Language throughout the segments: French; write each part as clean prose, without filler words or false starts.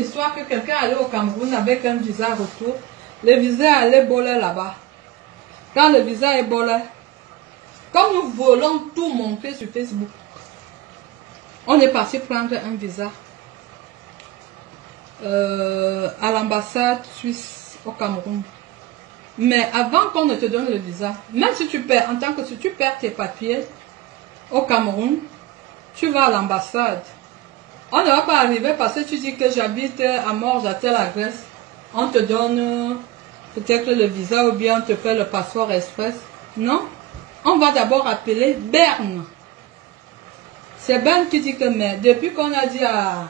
histoire que quelqu'un allait au Cameroun avec un visa retour. Le visa allait voler là-bas. Quand le visa est volé, comme nous voulons tout montrer sur Facebook, on est parti prendre un visa à l'ambassade suisse au Cameroun. Mais avant qu'on ne te donne le visa, même si tu perds, en tant que si tu perds tes papiers au Cameroun, tu vas à l'ambassade. On ne va pas arriver parce que tu dis que j'habite à Morges, à telle adresse. On te donne peut-être le visa ou bien on te fait le passeport express. Non. On va d'abord appeler Berne. C'est Berne qui dit que mais depuis qu'on a dit à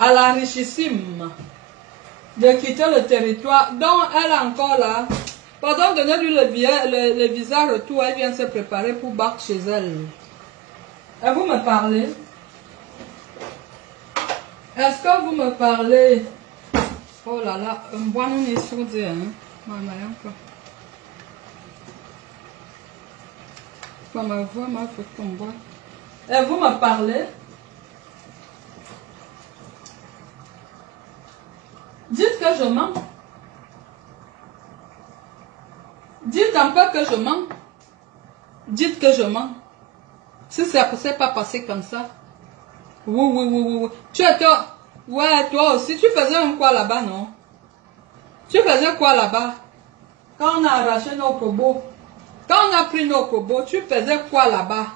la richissime de quitter le territoire, donc elle est encore là. Pardon, donnez-lui le visa retour, elle vient se préparer pour battre chez elle. Et vous me parlez? Est-ce que vous me parlez? Oh là là, moi on est sourdé, hein. Quoi ma voix m'a fait tomber. Et vous me parlez? Dites que je mens. Dites un peu que je mens. Dites que je mens. Si ça ne s'est pas passé comme ça. Oui. Tu es toi. Ouais, toi aussi. Tu faisais un quoi là-bas, non? Tu faisais quoi là-bas? Quand on a arraché nos kobos. Quand on a pris nos kobos, tu faisais quoi là-bas?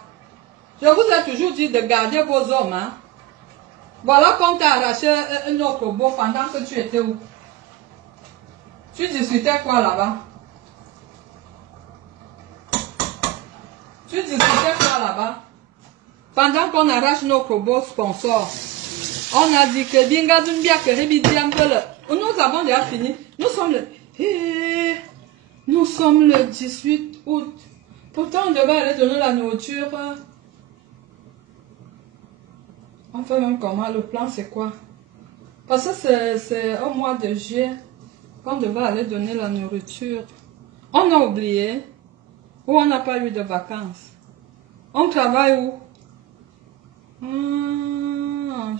Je vous ai toujours dit de garder vos hommes, hein? Voilà qu'on t'a arraché nos kobos pendant que tu étais où? Tu discutais quoi là-bas? Tu discutais quoi là-bas? Pendant qu'on arrache nos kobos sponsors, on a dit que nous avons déjà fini. Nous sommes le 18 août. Pourtant, on devait aller donner la nourriture. On fait même comment? Le plan, c'est quoi? Parce que c'est au mois de juillet qu'on devait aller donner la nourriture. On a oublié. Ou on n'a pas eu de vacances. On travaille où?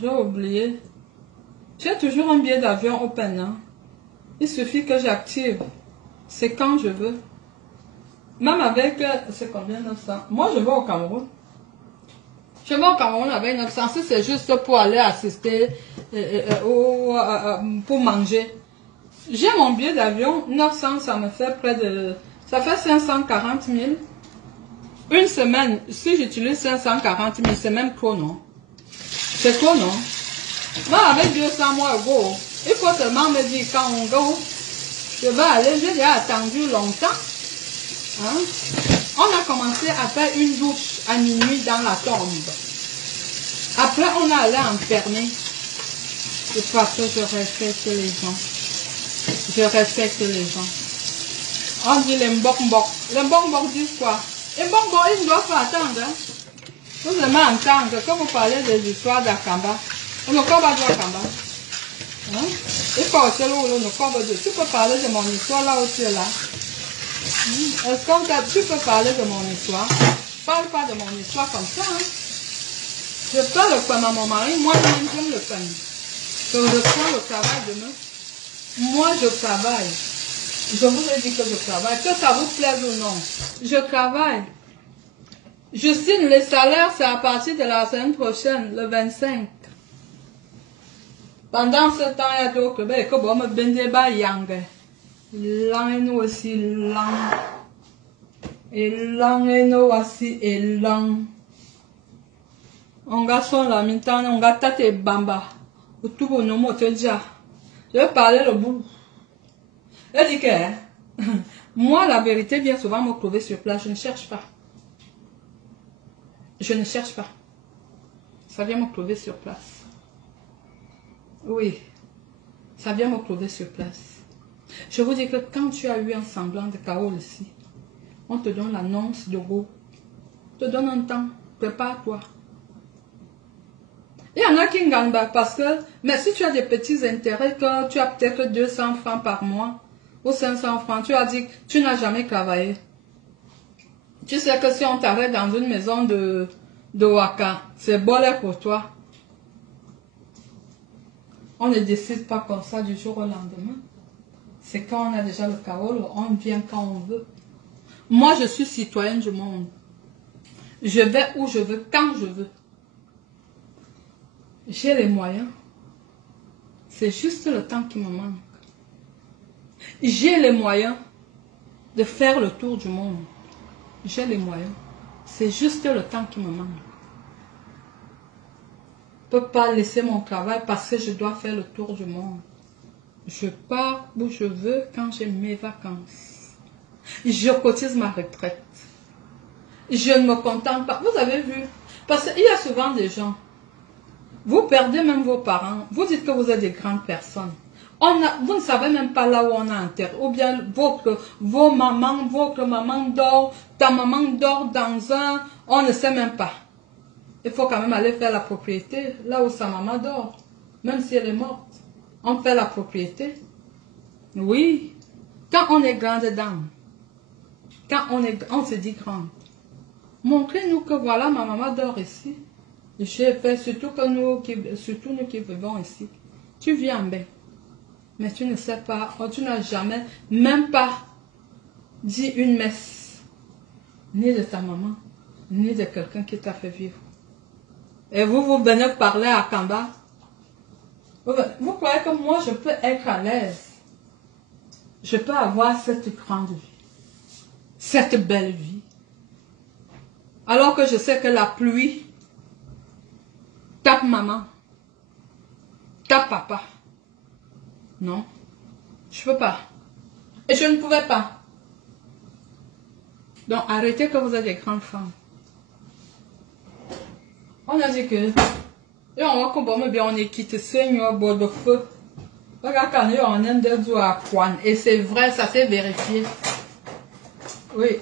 J'ai oublié. J'ai toujours un billet d'avion open. Hein? Il suffit que j'active. C'est quand je veux. Même avec... C'est combien 900? Moi, je vais au Cameroun. Je vais au Cameroun avec 900. Si c'est juste pour aller assister pour manger. J'ai mon billet d'avion. 900, ça me fait près de... Ça fait 540 000. Une semaine, si j'utilise 540 000, c'est même trop, non? C'est trop, non? Moi, avec 200 mois, go. Il faut seulement me dire quand on go. Je vais aller, j'ai déjà attendu longtemps. Hein? On a commencé à faire une douche à minuit dans la tombe. Après, on a allé enfermer. C'est parce que je respecte les gens. Je respecte les gens. On dit les mbok-mbok. Les mbok-mbok disent quoi? Les mbok-mbok, ils doivent attendre. Hein? Vous aimez entendre quand vous parlez des histoires d'Akamba. On ne peut pas dire Akamba. Hein? Il faut aussi tu peux parler de mon histoire là où tu es là. Est-ce que tu peux parler de mon histoire? Parle pas de mon histoire comme ça. Hein? Je fais le pain à mon mari. Moi, j'aime le pain. Je reprends le travail demain. Moi, je travaille. Je vous ai dit que je travaille. Que ça vous plaise ou non. Je travaille. Je signe les salaires, c'est à partir de la semaine prochaine, le 25. Pendant ce temps, il y a d'autres bébés que bon me bende ba yang. Lang et nous aussi lang. Et lang et nous aussi et lang. On garçon la mi-temps, on gâte tes bamba. Autour de nos mots te dire. Je vais parler le bout. Je dis que moi, la vérité vient souvent me trouver sur place. Je ne cherche pas. Je ne cherche pas. Ça vient me trouver sur place. Oui. Ça vient me trouver sur place. Je vous dis que quand tu as eu un semblant de chaos ici, on te donne l'annonce de go. On te donne un temps. Prépare-toi. Il y en a qui ne gagnent pas parce que, mais si tu as des petits intérêts, que tu as peut-être 200 francs par mois ou 500 francs, tu as dit que tu n'as jamais travaillé. Tu sais que si on t'arrête dans une maison de Waka, c'est bolé pour toi. On ne décide pas comme ça du jour au lendemain. C'est quand on a déjà le carole, on vient quand on veut. Moi, je suis citoyenne du monde. Je vais où je veux, quand je veux. J'ai les moyens. C'est juste le temps qui me manque. J'ai les moyens de faire le tour du monde. J'ai les moyens. C'est juste le temps qui me manque. Je ne peux pas laisser mon travail parce que je dois faire le tour du monde. Je pars où je veux quand j'ai mes vacances. Je cotise ma retraite. Je ne me contente pas. Vous avez vu? Parce qu'il y a souvent des gens. Vous perdez même vos parents. Vous dites que vous êtes des grandes personnes. Vous ne savez même pas là où on a enterré. Ou bien votre maman dort, ta maman dort dans un... On ne sait même pas. Il faut quand même aller faire la propriété là où sa maman dort. Même si elle est morte. On fait la propriété. Oui. Quand on est grande dame. Quand on se dit grande. Montrez-nous que voilà, ma maman dort ici. J'ai fait surtout nous qui vivons ici. Tu vis en bain. Mais tu ne sais pas, tu n'as jamais, même pas dit une messe. Ni de ta maman, ni de quelqu'un qui t'a fait vivre. Et vous venez parler à Kamba. Vous croyez que moi je peux être à l'aise. Je peux avoir cette grande vie. Cette belle vie. Alors que je sais que la pluie tape maman, tape papa. Non, je ne peux pas. Et je ne pouvais pas. Donc arrêtez que vous êtes des grandes femmes. On a dit que et on va comprendre bien on est quitté Seigneur bord de feu. Regarde quand on est de à Kwan. Et c'est vrai, ça s'est vérifié. Oui.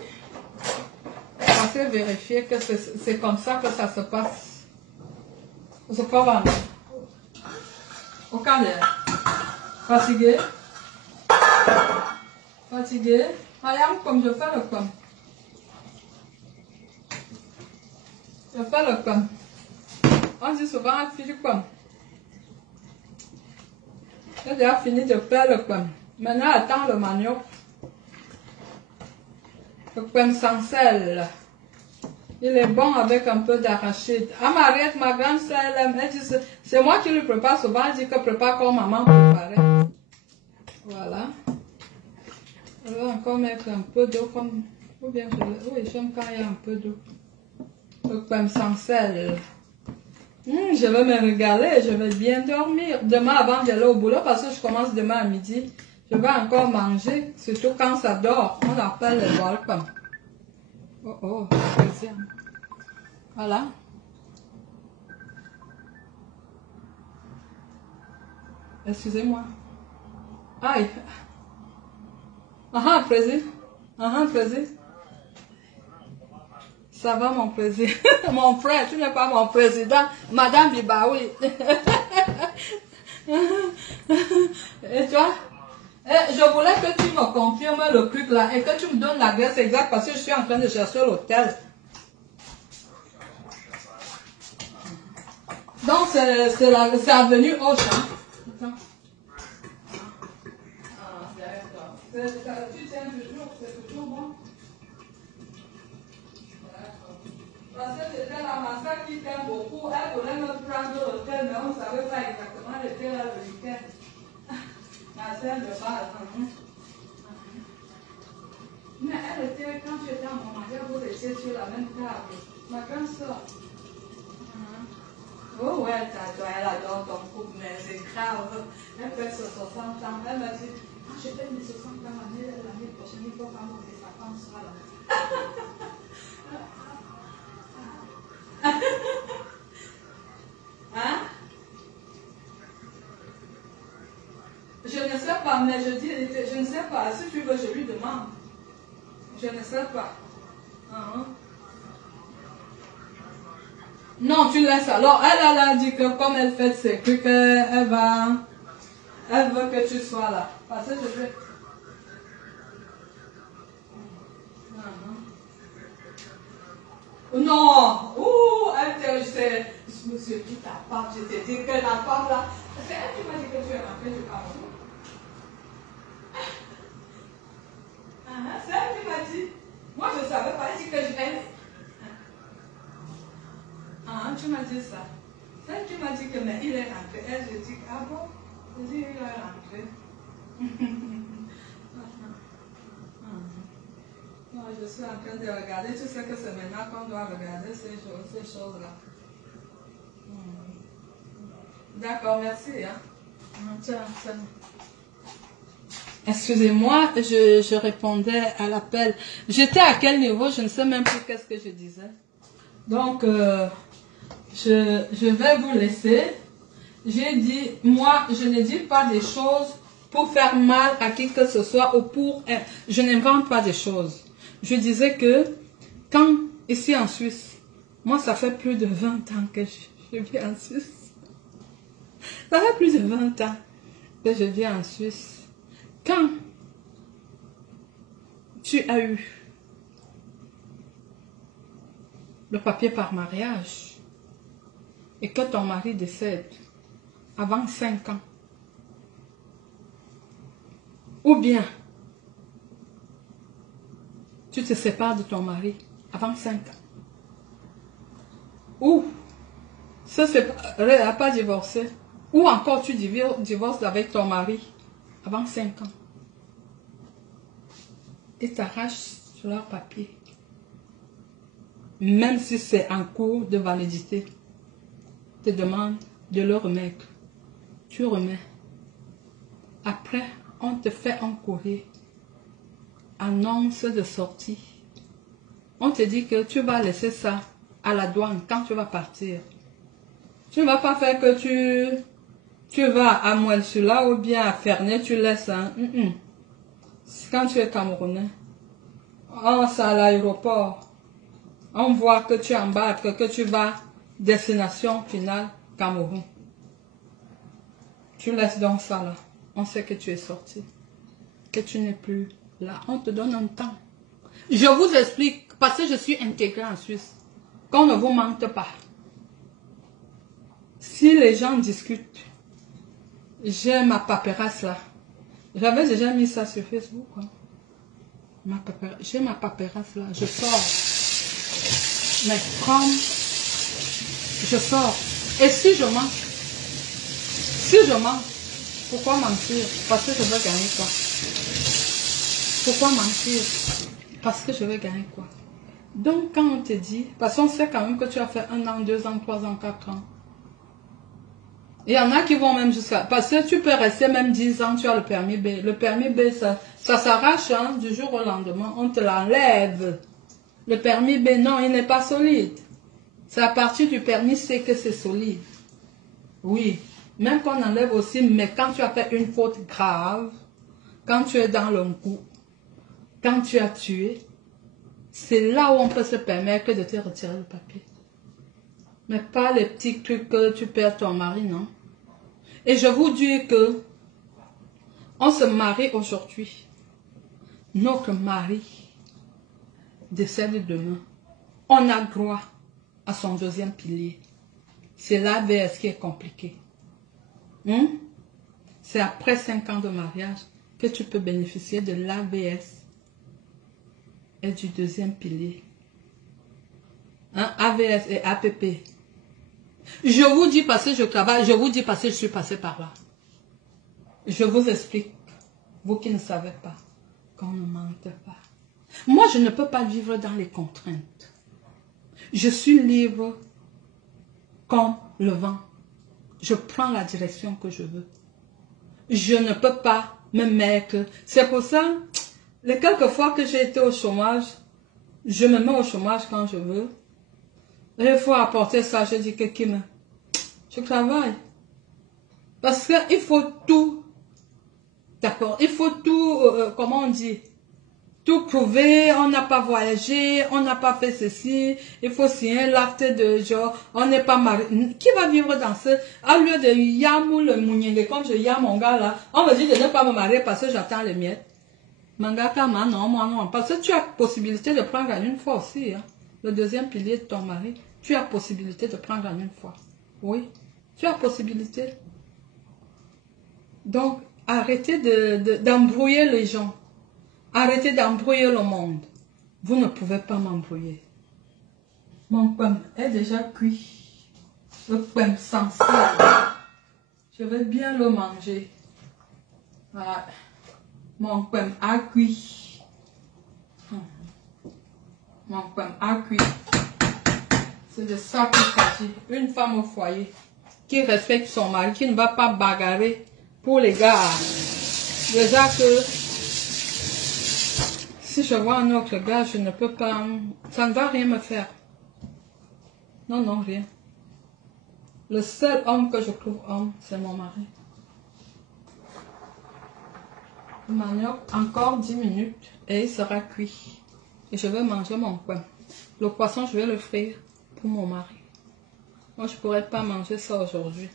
Ça s'est vérifié que c'est comme ça que ça se passe. C'est pas mal. Au calère. Fatigué. Fatigué. Regarde comme je fais le com. Je fais le com. On dit souvent à fini du com. J'ai déjà fini de faire le com. Maintenant, attends le manioc. Le com sans sel. Il est bon avec un peu d'arachide. Ah, Mariette, ma grande soeur, elle dit, c'est moi qui lui prépare souvent. Elle dit que prépare comme maman préparait. Voilà. Je vais encore mettre un peu d'eau comme... Ou bien oui, j'aime quand il y a un peu d'eau. Le pain sans sel. Je vais me régaler, je vais bien dormir. Demain avant d'aller au boulot, parce que je commence demain à midi, je vais encore manger, surtout quand ça dort. On appelle le welcome. Oh oh, plaisir. Voilà. Excusez-moi. Aïe. Ah, président. Ah, président. Ça va, mon président. Mon frère, tu n'es pas mon président. Madame Bibaoui. Et toi? Je voulais que tu me confirmes le truc là et que tu me donnes l'adresse exacte parce que je suis en train de chercher l'hôtel. Donc, c'est avenue Auchan. Tu tiens toujours, c'est toujours bon. Parce que c'était la massacre qui t'aime beaucoup. Elle voulait me prendre l'hôtel, mais on ne savait pas exactement lequel là le week-end. Ma soeur de base. Mais elle était, quand tu étais à mon mariage, vous étiez sur la même table. Ma grande soeur. Oh ouais, elle adore ton couple, mais c'est grave. Elle fait 60 ans. Elle m'a dit, quand je fais mes 60 ans l'année prochaine, il faut pas monter sa femme soit là. Hein? Je ne sais pas, mais je dis, je ne sais pas. Si tu veux, je lui demande. Je ne sais pas. Non, tu laisses. Alors, elle a dit que comme elle fait ses trucs, elle veut que tu sois là. Parce que je vais... Non, ouh, Monsieur qui t'apporte, je te dis que la femme là, c'est elle qui m'a dit que tu es rentré du Cameroun. C'est elle qui m'a dit. Moi je ne savais pas, elle dit que je vais. Tu m'as dit ça. C'est elle qui m'a dit que mais il est rentré. Elle, je dis, ah bon? Je dis, il est rentré. Moi, je suis en train de regarder. Tu sais que c'est maintenant qu'on doit regarder ces choses-là. D'accord, merci. Tiens. Excusez-moi, je répondais à l'appel. J'étais à quel niveau? Je ne sais même plus qu'est-ce que je disais. Donc, je vais vous laisser. J'ai dit, moi, je ne dis pas des choses pour faire mal à qui que ce soit ou pour... Je n'invente pas des choses. Je disais que quand, ici en Suisse, moi, ça fait plus de 20 ans que je vis en Suisse. Ça fait plus de 20 ans que je vis en Suisse. Quand tu as eu le papier par mariage et que ton mari décède avant 5 ans, ou bien tu te sépares de ton mari avant 5 ans, ou ce séparer n'a pas divorcé, ou encore tu divorces avec ton mari avant 5 ans, et t'arraches sur leur papier, même si c'est en cours de validité, te demande de le remettre. Tu remets. Après, on te fait encourir annonce de sortie. On te dit que tu vas laisser ça à la douane quand tu vas partir. Tu ne vas pas faire que tu vas à Mouel-sur-la ou bien à Ferney, tu laisses un... Quand tu es Camerounais, c'est à l'aéroport. On voit que tu embarques, que tu vas destination finale Cameroun. Tu laisses donc ça là. On sait que tu es sorti, que tu n'es plus là. On te donne un temps. Je vous explique, parce que je suis intégrée en Suisse, qu'on ne vous mente pas. Si les gens discutent, j'ai ma paperasse là. J'avais déjà mis ça sur Facebook. J'ai ma paperasse là. Je sors. Mais comme je sors. Et si je mens, pourquoi mentir? Parce que je veux gagner quoi? Pourquoi mentir? Parce que je veux gagner quoi? Donc quand on te dit, parce qu'on sait quand même que tu as fait 1 an, 2 ans, 3 ans, 4 ans. Il y en a qui vont même jusqu'à... Parce que tu peux rester même 10 ans, tu as le permis B. Le permis B, ça s'arrache du jour au lendemain. On te l'enlève. Le permis B, non, il n'est pas solide. C'est à partir du permis C que c'est solide. Oui. Même qu'on enlève aussi, mais quand tu as fait une faute grave, quand tu es dans le coup, quand tu as tué, c'est là où on peut se permettre de te retirer le papier. Mais pas les petits trucs que tu perds ton mari, non. Et je vous dis que on se marie aujourd'hui. Notre mari décède demain. On a droit à son 2e pilier. C'est l'AVS qui est compliqué. C'est après 5 ans de mariage que tu peux bénéficier de l'AVS et du 2e pilier. AVS et APP. Je vous dis parce que je travaille, je vous dis parce que je suis passée par là. Je vous explique, vous qui ne savez pas, qu'on ne mente pas. Moi, je ne peux pas vivre dans les contraintes. Je suis libre comme le vent. Je prends la direction que je veux. Je ne peux pas me mettre. C'est pour ça, les quelques fois que j'ai été au chômage, je me mets au chômage quand je veux. Et il faut apporter ça, je dis que Kim, je travaille. Parce qu'il faut tout, d'accord, il faut tout, comment on dit, tout prouver, on n'a pas voyagé, on n'a pas fait ceci, il faut signer l'acte de genre, on n'est pas marié. Qui va vivre dans ce, à lieu de yamou le mouniengue, comme je yam mon gars là, on me dit de ne pas me marier parce que j'attends les miettes. Mangaka, non, moi non, parce que tu as possibilité de prendre une fois aussi, le 2e pilier de ton mari. Tu as possibilité de prendre en une fois. Oui, tu as possibilité. Donc, arrêtez d'embrouiller les gens. Arrêtez d'embrouiller le monde. Vous ne pouvez pas m'embrouiller. Mon pomme est déjà cuit. Le pomme sensible. Je vais bien le manger. Voilà. Mon pomme a cuit. Mon pomme a cuit. C'est de ça qu'il s'agit. Une femme au foyer qui respecte son mari, qui ne va pas bagarrer pour les gars. Déjà que si je vois un autre gars, je ne peux pas... Ça ne va rien me faire. Non, non, rien. Le seul homme que je trouve homme, c'est mon mari. Le manioc, encore 10 minutes et il sera cuit. Et je vais manger mon pain. Le poisson, je vais le frire pour mon mari. Moi, je ne pourrais pas manger ça aujourd'hui.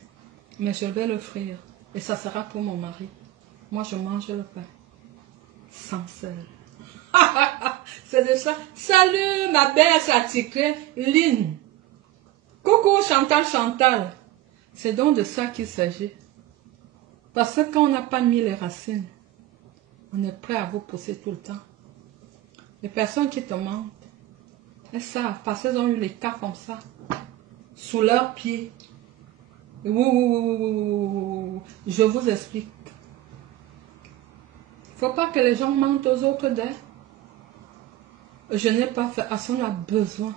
Mais je vais le frire. Et ça sera pour mon mari. Moi, je mange le pain. Sans sel. C'est de ça. Salut, ma belle saticrée, Lynn. Coucou, Chantal, Chantal. C'est donc de ça qu'il s'agit. Parce que quand on n'a pas mis les racines, on est prêt à vous pousser tout le temps. Les personnes qui te mentent, elles savent, parce qu'elles ont eu les cas comme ça, sous leurs pieds. Je vous explique. Il ne faut pas que les gens mentent aux autres d'eux. Je n'ai pas fait assez, on a besoin.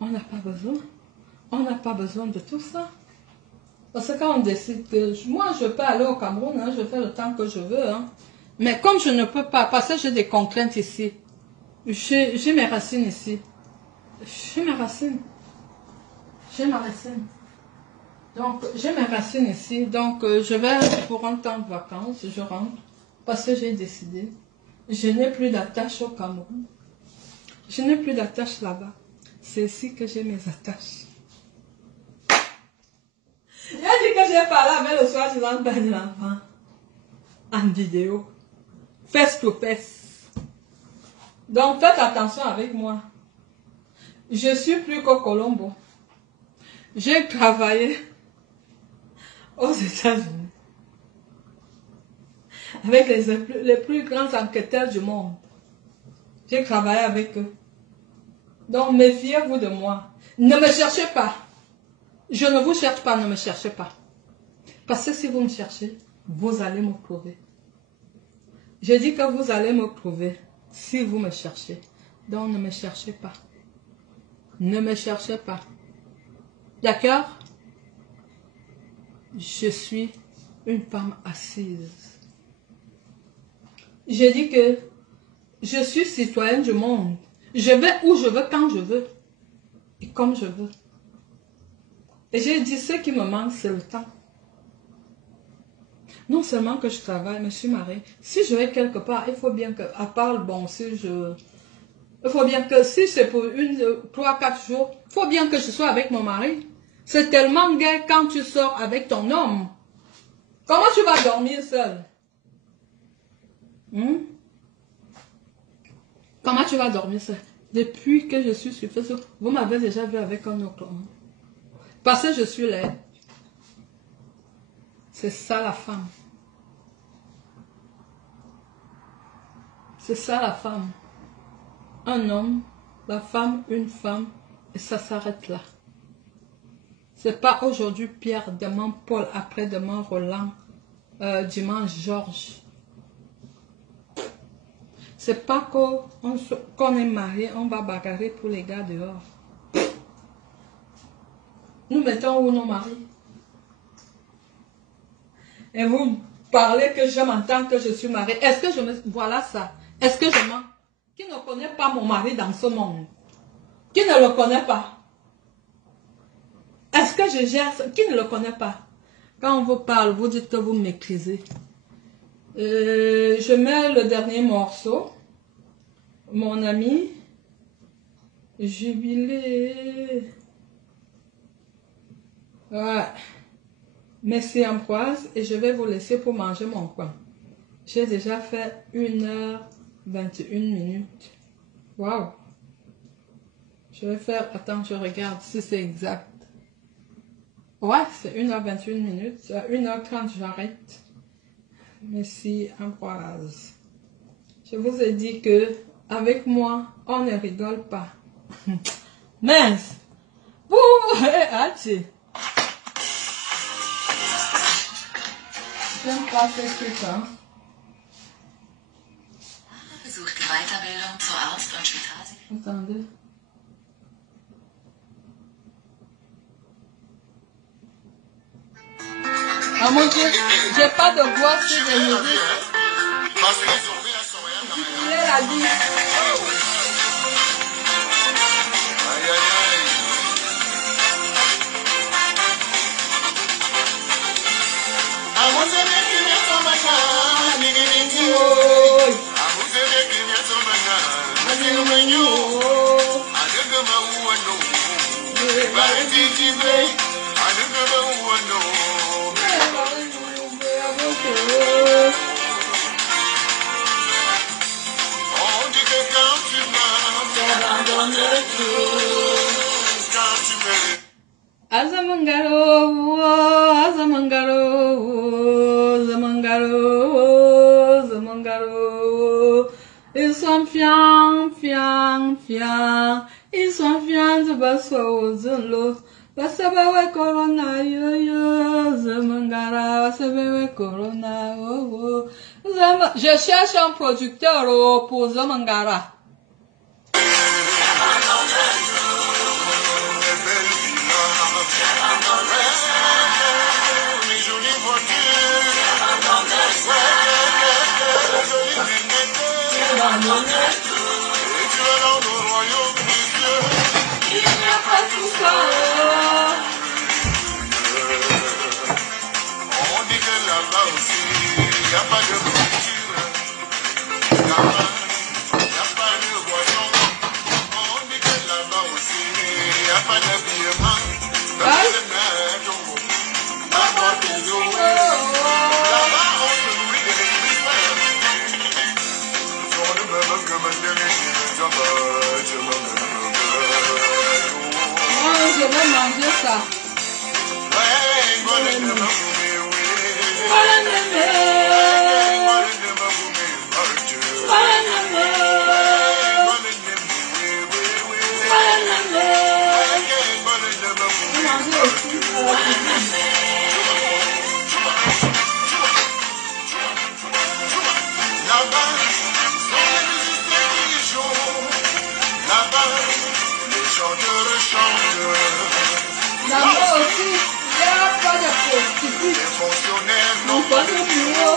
On n'a pas besoin. On n'a pas besoin de tout ça. Parce que quand on décide que moi je peux aller au Cameroun, hein, je fais le temps que je veux. Hein. Mais comme je ne peux pas, parce que j'ai des contraintes ici, j'ai mes racines ici. J'ai mes racines. J'ai ma racine. Donc j'ai mes racines ici. Donc je vais pour un temps de vacances, je rentre. Parce que j'ai décidé. Je n'ai plus d'attache au Cameroun. Je n'ai plus d'attache là-bas. C'est ici que j'ai mes attaches. Il a dit que j'ai parlé avec le soir du lendemain de l'enfant. En vidéo. Face to face. Donc faites attention avec moi. Je suis plus qu'au Colombo. J'ai travaillé aux États-Unis. Avec les plus grands enquêteurs du monde. J'ai travaillé avec eux. Donc méfiez-vous de moi. Ne me cherchez pas. Je ne vous cherche pas, ne me cherchez pas. Parce que si vous me cherchez, vous allez me trouver. Je dis que vous allez me trouver si vous me cherchez. Donc ne me cherchez pas. Ne me cherchez pas. D'accord? Je suis une femme assise. Je dis que je suis citoyenne du monde. Je vais où je veux, quand je veux. Et comme je veux. Et j'ai dit, ce qui me manque, c'est le temps. Non seulement que je travaille, mais je suis mariée. Si je vais quelque part, il faut bien que, à part, bon, si je... Il faut bien que, si c'est pour 3, 4 jours, il faut bien que je sois avec mon mari. C'est tellement gai quand tu sors avec ton homme. Comment tu vas dormir seul? Comment tu vas dormir seul? Depuis que je suis sur Facebook, vous m'avez déjà vu avec un autre homme. Parce que je suis laide. C'est ça la femme. C'est ça la femme. Un homme, la femme, une femme, et ça s'arrête là. C'est pas aujourd'hui Pierre, demain Paul, après-demain Roland, dimanche Georges. C'est pas qu'on est marié, on va bagarrer pour les gars dehors. Nous mettons où nos maris? Et vous parlez que je m'entends que je suis mariée. Est-ce que je me... Voilà ça. Est-ce que je mens? Qui ne connaît pas mon mari dans ce monde? Qui ne le connaît pas? Est-ce que je gère ça? Qui ne le connaît pas? Quand on vous parle, vous dites que vous maîtrisez. Je mets le dernier morceau. Mon ami. Jubilé. Ouais. Merci Ambroise. Et je vais vous laisser pour manger mon pain. J'ai déjà fait 1h21 minutes. Waouh. Je vais faire... Attends, je regarde si c'est exact. Ouais, c'est 1h21 minutes. À 1h30, j'arrête. Merci, Ambroise. Je vous ai dit que avec moi, on ne rigole pas. Mince! Vous, Hachi! J'aime pas ces trucs, hein. Besucht die Weiterbildung zur Arzt- und Spitalsekretärin. Attendez. Ah mon Dieu, j'ai pas de voix sur les musiques. Je voulais la dire. Azamangaro, Azamangaro, Zamangaro, Zamangaro. Ils sont fiants, fiants, fiants. Ils sont fiants de basso aux zolo. Basabawe corona, yo yo. Zamangara, Basabawe corona, oh oh. Je cherche un producteur oh, pour Zamangara. Je vais manger ça. Là-bas aussi, il n'y a pas de prostitution. Non, pas de bureau.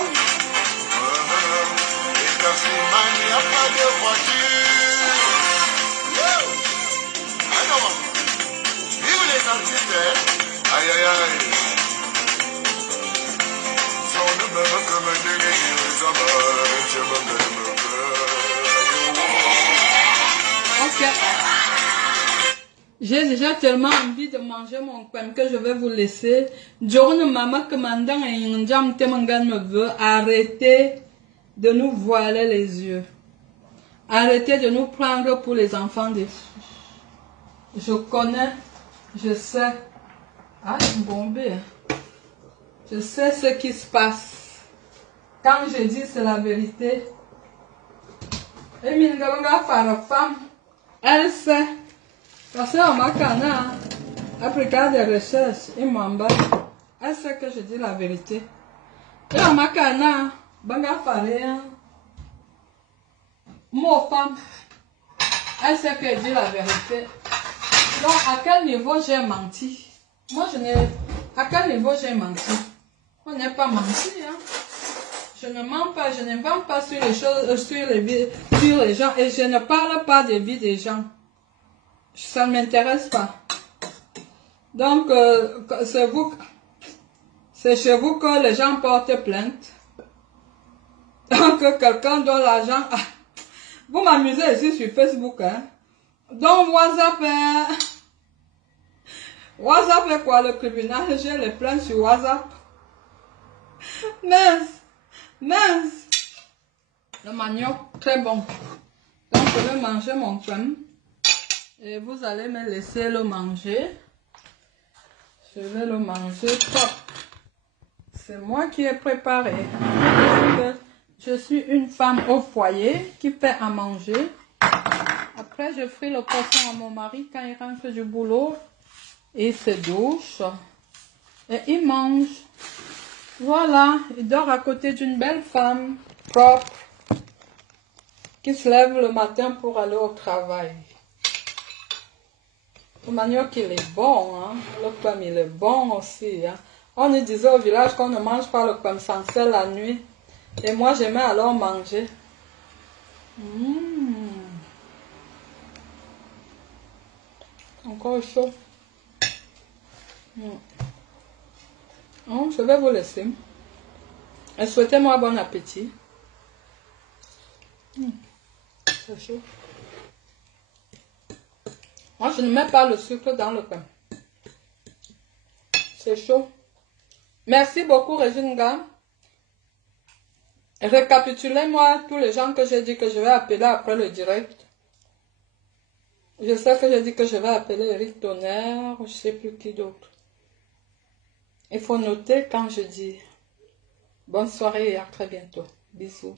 Il n'y a pas de voiture. Ah non. Vive les artistes. Aïe, aïe, aïe. Sont le même comme des les hommes. Ok. J'ai déjà tellement envie de manger mon pain que je vais vous laisser. John Mama commandant et Njam Temangan me veut arrêter de nous voiler les yeux. Arrêtez de nous prendre pour les enfants des filles. Je connais, je sais. Ah, une bombée. Je sais ce qui se passe. Quand je dis c'est la vérité. Et Mingabanga la femme, elle sait. Parce que Makana, après faire des recherches, il m'emballe. Elle sait que je dis la vérité. Et Makana, Banga Faria, mon femme, elle sait que je dis la vérité. Donc, à quel niveau j'ai menti? Moi, je n'ai. À quel niveau j'ai menti? On n'est pas menti, hein. Je ne mens pas, je ne vends pas sur les choses, sur les gens, et je ne parle pas des vies des gens. Ça ne m'intéresse pas. Donc, c'est chez vous que les gens portent plainte. Donc, quelqu'un donne l'argent. Ah, vous m'amusez ici sur Facebook, hein. Donc, WhatsApp est quoi le tribunal? J'ai les plaintes sur WhatsApp. Mince. Le manioc, très bon. Donc, je vais manger mon pain. Et vous allez me laisser le manger. Je vais le manger propre. C'est moi qui ai préparé. Je suis une femme au foyer qui fait à manger. Après, je fais le poisson à mon mari quand il rentre du boulot. Il se douche. Et il mange. Voilà, il dort à côté d'une belle femme propre qui se lève le matin pour aller au travail. Le manioc, il est bon, hein. Le pomme, il est bon aussi, hein. On nous disait au village qu'on ne mange pas le pomme sans sel la nuit. Et moi, j'aimais alors manger. Encore chaud. Je vais vous laisser. Et souhaitez-moi bon appétit. C'est chaud. Moi, je ne mets pas le sucre dans le pain. C'est chaud. Merci beaucoup, Reginga. Récapitulez-moi tous les gens que j'ai dit que je vais appeler après le direct. Je sais que j'ai dit que je vais appeler Eric Tonnerre, je ne sais plus qui d'autre. Il faut noter quand je dis. Bonne soirée et à très bientôt. Bisous.